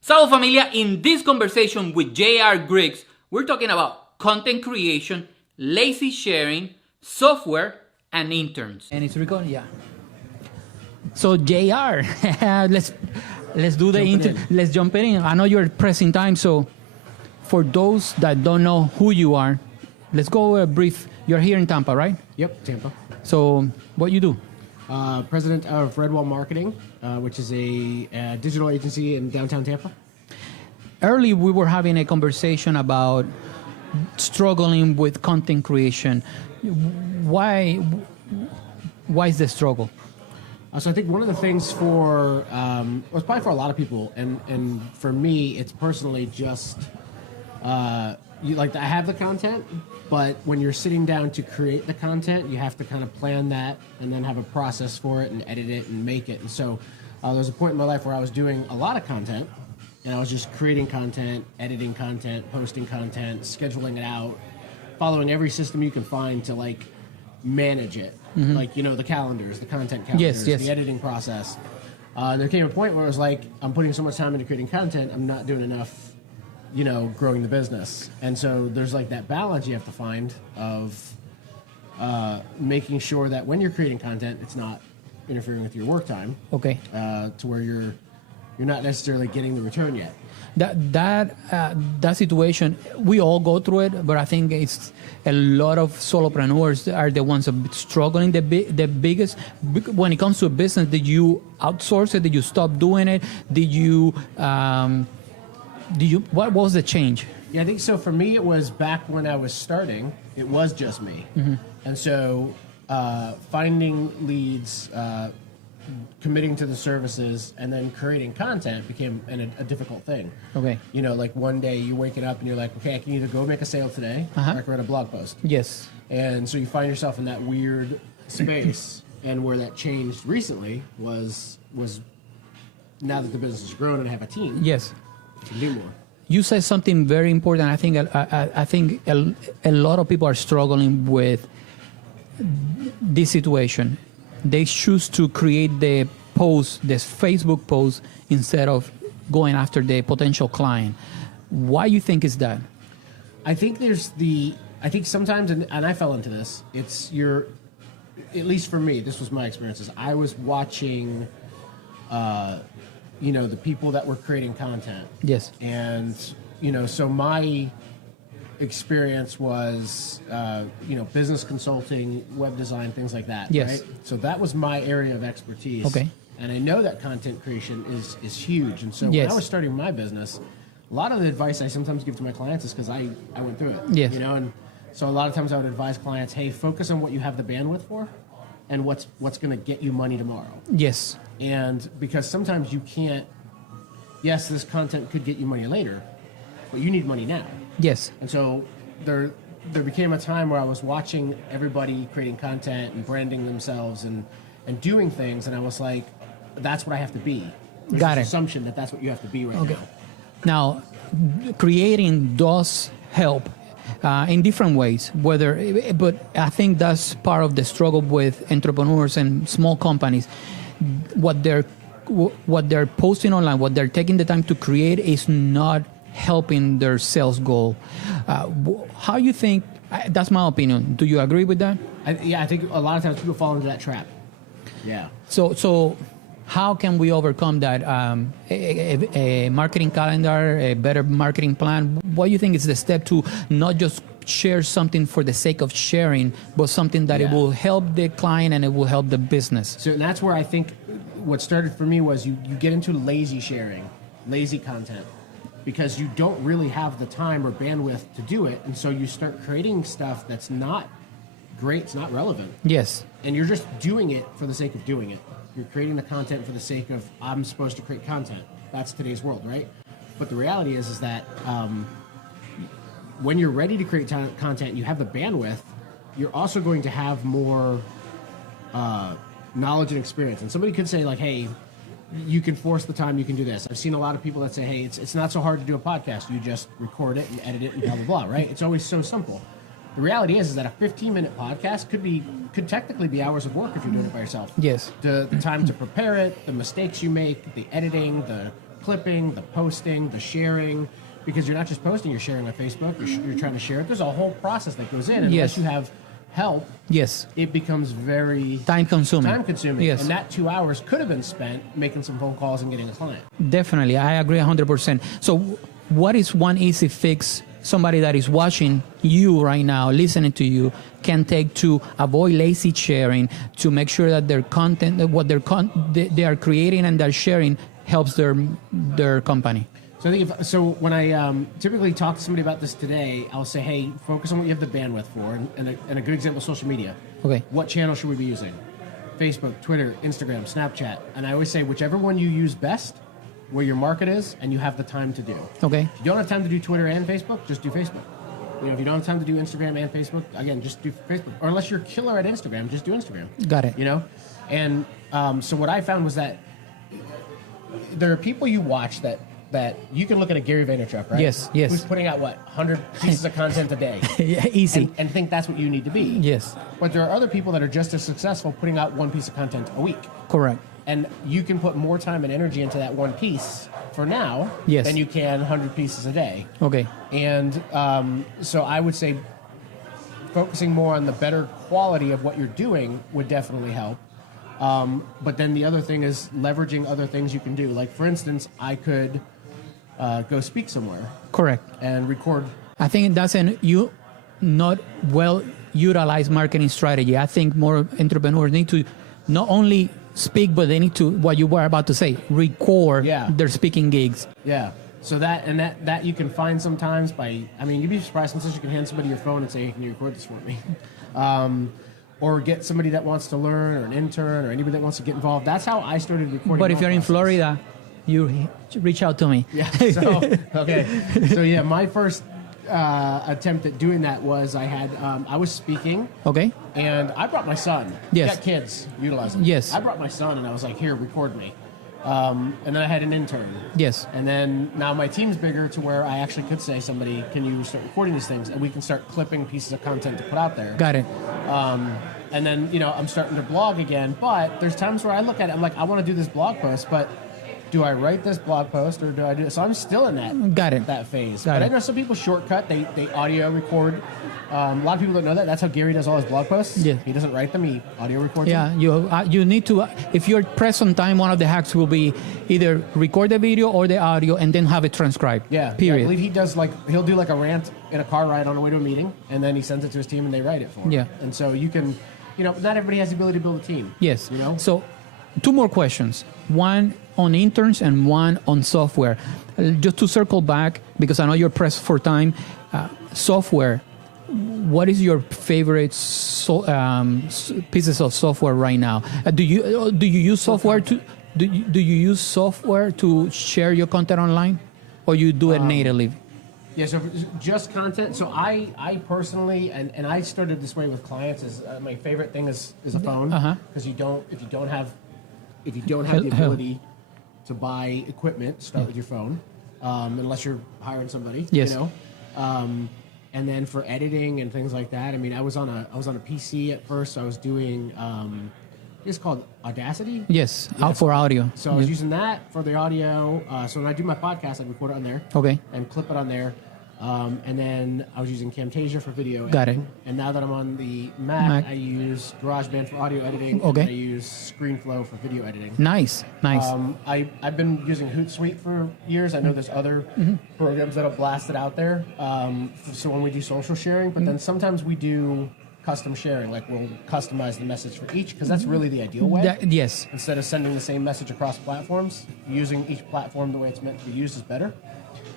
Salud familia, in this conversation with JR Griggs, we're talking about content creation, lazy sharing, software, and interns. And it's recording, yeah. So JR, let's do the intro. Let's jump in. I know you're pressing time, so for those that don't know who you are, let's go brief. You're here in Tampa, right? Yep, Tampa. So what you do? President of Redwall Marketing, which is a digital agency in downtown Tampa. Early, we were having a conversation about struggling with content creation. Why is the struggle? So I think one of the things for, well, it's probably for a lot of people, and for me, it's personally just, I have the content, but when you're sitting down to create the content, you have to kind of plan that and then have a process for it and edit it and make it. And so there was a point in my life where I was doing a lot of content, and I was just creating content, editing content, posting content, scheduling it out, following every system you can find to like manage it. Mm-hmm. Like, you know, the calendars, the content calendars, yes. the editing process. And there came a point where it was like, I'm putting so much time into creating content, I'm not doing enough, you know, growing the business. And so there's like that balance you have to find of making sure that when you're creating content, it's not interfering with your work time. Okay. To where you're not necessarily getting the return yet. That situation, we all go through it, but I think it's a lot of solopreneurs are the ones that are struggling the biggest. When it comes to a business, did you outsource it? Did you stop doing it? What was the change? Yeah, I think so. For me, it was back when I was starting, it was just me. Mm-hmm. And so finding leads, committing to the services, and then creating content became a difficult thing. Okay. You know, like one day you're waking up and you're like, okay, I can either go make a sale today or I can write a blog post. Yes. And so you find yourself in that weird space. And where that changed recently was now that the business has grown and I have a team. Yes. You can do more. You said something very important. I think a lot of people are struggling with this situation. They choose to create the post, this Facebook post, instead of going after the potential client. Why you think is that? I think sometimes, and I fell into this, at least for me, this was my experiences. I was watching, the people that were creating content. Yes. And, so my experience was, business consulting, web design, things like that. Yes. Right? So that was my area of expertise. Okay. And I know that content creation is huge. And so yes. when I was starting my business, a lot of the advice I sometimes give to my clients is because I went through it. Yes. And so a lot of times I would advise clients, hey, focus on what you have the bandwidth for and what's going to get you money tomorrow. Yes. And because sometimes you can't, yes, this content could get you money later, but you need money now. Yes. And so there became a time where I was watching everybody creating content and branding themselves and doing things, and I was like, that's what I have to be. There's Got this it. assumption that that's what you have to be right now. Now, creating does help in different ways. But I think that's part of the struggle with entrepreneurs and small companies. What they're posting online, what they're taking the time to create, is not helping their sales goal. How you think? That's my opinion. Do you agree with that? I think a lot of times people fall into that trap. Yeah. So how can we overcome that? A marketing calendar, a better marketing plan. What do you think is the step to not just share something for the sake of sharing, but something that it will help the client and it will help the business? So that's where I think what started for me was you get into lazy sharing, lazy content, because you don't really have the time or bandwidth to do it. And so you start creating stuff that's not great, it's not relevant. Yes. And you're just doing it for the sake of doing it. You're creating the content for the sake of, I'm supposed to create content. That's today's world, right? But the reality is that when you're ready to create content, you have the bandwidth, you're also going to have more knowledge and experience. And somebody could say like, hey, you can force the time, you can do this. I've seen a lot of people that say, hey, it's not so hard to do a podcast. You just record it and edit it and blah, blah, blah, right? It's always so simple. the reality is that a 15-minute podcast could technically be hours of work if you're doing it by yourself. Yes. The time to prepare it, the mistakes you make, the editing, the clipping, the posting, the sharing, because you're not just posting, you're sharing on Facebook, you're trying to share it. There's a whole process that goes in. And unless you have help, yes, it becomes very time consuming. Yes. And that 2 hours could have been spent making some phone calls and getting a client. Definitely. I agree 100%. So what is one easy fix somebody that is watching you right now, listening to you, can take to avoid lazy sharing, to make sure that their content, what they are creating and they're sharing helps their company? So I think when I typically talk to somebody about this today, I'll say, hey, focus on what you have the bandwidth for. And a good example is social media. Okay. What channel should we be using? Facebook, Twitter, Instagram, Snapchat. And I always say, whichever one you use best, where your market is, and you have the time to do. Okay. If you don't have time to do Twitter and Facebook, just do Facebook. If you don't have time to do Instagram and Facebook, again, just do Facebook. Or unless you're killer at Instagram, just do Instagram. Got it. And so what I found was that there are people you watch that you can look at a Gary Vaynerchuk, right? Yes. Who's putting out, 100 pieces of content a day. Yeah, easy. And think that's what you need to be. Yes. But there are other people that are just as successful putting out one piece of content a week. Correct. And you can put more time and energy into that one piece for now than you can 100 pieces a day. Okay. And so I would say focusing more on the better quality of what you're doing would definitely help. But then the other thing is leveraging other things you can do. Like, for instance, I could go speak somewhere. Correct. And record. I think that's not well utilized marketing strategy. I think more entrepreneurs need to not only speak, but they need to, what you were about to say, record their speaking gigs. Yeah. So that you can find sometimes you'd be surprised sometimes you can hand somebody your phone and say, hey, can you record this for me? Or get somebody that wants to learn, or an intern, or anybody that wants to get involved. That's how I started recording. But if you're in Florida, you reach out to me. Yeah. So, okay. So yeah, my first attempt at doing that was I was speaking. Okay. And I brought my son. Yes. Got kids, utilize them. Yes. I brought my son and I was like, here, record me. And then I had an intern. Yes. And then now my team's bigger to where I actually could say, somebody, can you start recording these things? And we can start clipping pieces of content to put out there. Got it. And then, I'm starting to blog again. But there's times where I look at it, I'm like, I want to do this blog post, but do I write this blog post or do I do it? So I'm still in that phase. But I know some people shortcut. They audio record. A lot of people don't know that. That's how Gary does all his blog posts. Yeah. He doesn't write them. He audio records them. Yeah, you need to, if you're pressed on time, one of the hacks will be either record the video or the audio and then have it transcribed. Yeah. Period. I believe he does he'll do a rant in a car ride on the way to a meeting, and then he sends it to his team and they write it for him. Yeah. And so you can, not everybody has the ability to build a team. Yes. So 2 more questions. One on interns and one on software. Just to circle back, because I know you're pressed for time, software. What is your favorite pieces of software right now? Do you use software to do you use software to share your content online, or you do it natively? Yeah, so just content. So I personally, and I started this way with clients, is my favorite thing is a phone, because if you don't have the ability to buy equipment, start with your phone, unless you're hiring somebody. Yes. And then for editing and things like that, I was on a PC at first. So I was doing it's called Audacity. Yes, out for audio. So I was using that for the audio. So when I do my podcast, I record it on there. Okay. And clip it on there. And then I was using Camtasia for video Got editing. it. And now that I'm on the Mac, I use GarageBand for audio editing. Okay. And I use ScreenFlow for video editing. Nice. I've been using Hootsuite for years. I know there's other programs that'll blast it out there. So when we do social sharing, but then sometimes we do custom sharing, like we'll customize the message for each, because that's really the ideal way. Yes. Instead of sending the same message across platforms, using each platform the way it's meant to be used is better.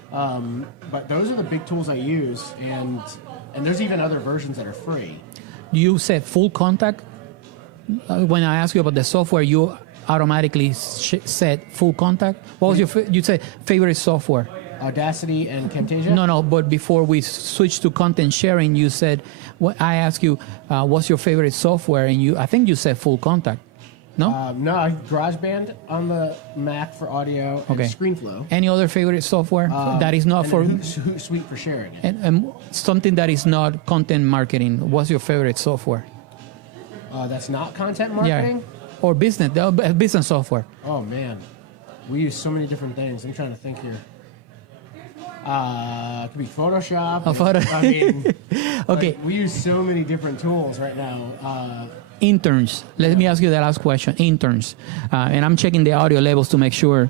But those are the big tools I use, and there's even other versions that are free. You said full contact. When I asked you about the software, you automatically said full contact. What was you said favorite software? Audacity and Camtasia? No, but before we switched to content sharing, you said, I asked you, what's your favorite software? And I think you said full contact. No? No, GarageBand on the Mac for audio and Okay. ScreenFlow. Any other favorite software that is not And for... Hootsuite for sharing it. And something that is not content marketing. What's your favorite software? That's not content marketing? Or business software. Oh, man. We use so many different things. I'm trying to think here. It could be Photoshop. I mean, Okay. like, we use so many different tools right now. Interns. Let me ask you the last question. Interns. And I'm checking the audio levels to make sure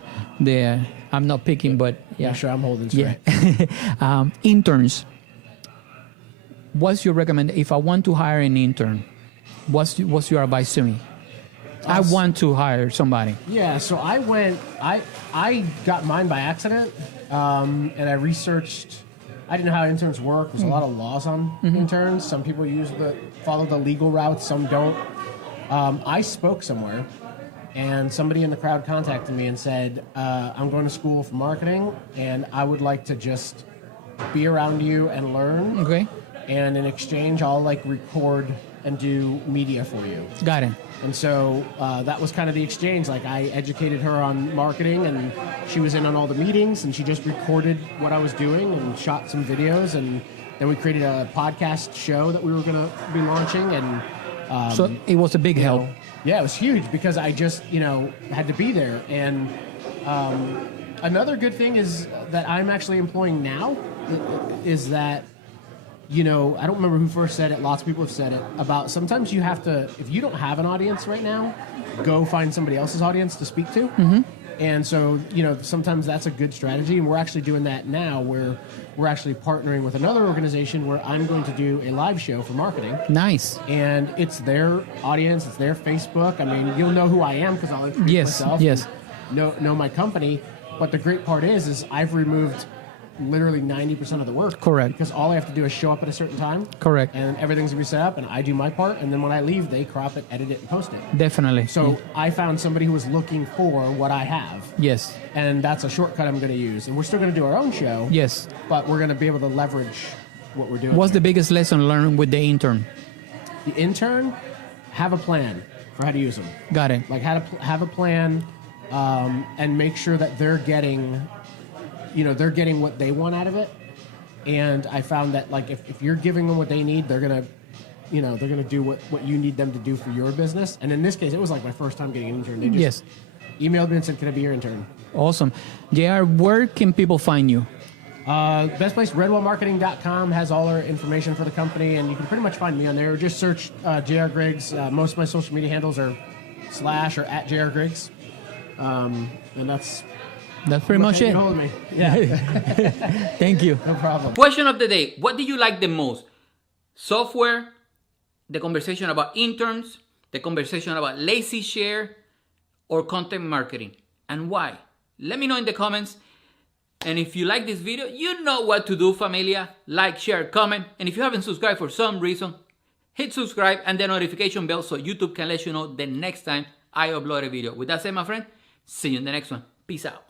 I'm not picking, but yeah. Make sure I'm holding straight. Yeah. Interns. What's your recommendation? If I want to hire an intern, what's your advice to me? I want to hire somebody. Yeah, so I got mine by accident, and I researched. I didn't know how interns work. There's a lot of laws on interns. Some people follow the legal route, some don't. I spoke somewhere, and somebody in the crowd contacted me and said, "I'm going to school for marketing, and I would like to just be around you and learn. Okay. And in exchange, I'll record and do media for you." Got it. And so that was kind of the exchange. I educated her on marketing, and she was in on all the meetings, and she just recorded what I was doing and shot some videos, and then we created a podcast show that we were going to be launching. And So it was a big help. yeah, it was huge because I just had to be there. And another good thing is that I'm actually employing now is that. I don't remember who first said it. Lots of people have said it about sometimes you have to, if you don't have an audience right now, go find somebody else's audience to speak to. Mm-hmm. And so, sometimes that's a good strategy. And we're actually doing that now where we're actually partnering with another organization where I'm going to do a live show for marketing. Nice. And it's their audience, it's their Facebook. I mean, you'll know who I am because I'll introduce myself. Yes. And know my company. But the great part is I've removed literally 90% of the work. Correct. Because all I have to do is show up at a certain time. Correct. And everything's going to be set up, and I do my part, and then when I leave, they crop it, edit it, and post it. Definitely. So I found somebody who was looking for what I have. Yes. And that's a shortcut I'm going to use. And we're still going to do our own show. Yes. But we're going to be able to leverage what we're doing. What's the biggest lesson learned with the intern? The intern, have a plan for how to use them. Got it. Have a plan and make sure that they're getting what they want out of it. And I found that if you're giving them what they need, they're gonna do what you need them to do for your business. And in this case, it was my first time getting an intern. They just emailed me and said, "Can I be your intern?" Awesome. JR, where can people find you? Best place, redwellmarketing.com has all our information for the company, and you can pretty much find me on there. Just search JR Griggs. Most of my social media handles are / or at JR Griggs. And that's pretty much it. Hold me. Yeah. Thank you. No problem. Question of the day. What do you like the most? Software, the conversation about interns, the conversation about lazy share, or content marketing? And why? Let me know in the comments. And if you like this video, you know what to do, familia. Like, share, comment. And if you haven't subscribed for some reason, hit subscribe and the notification bell so YouTube can let you know the next time I upload a video. With that said, my friend, see you in the next one. Peace out.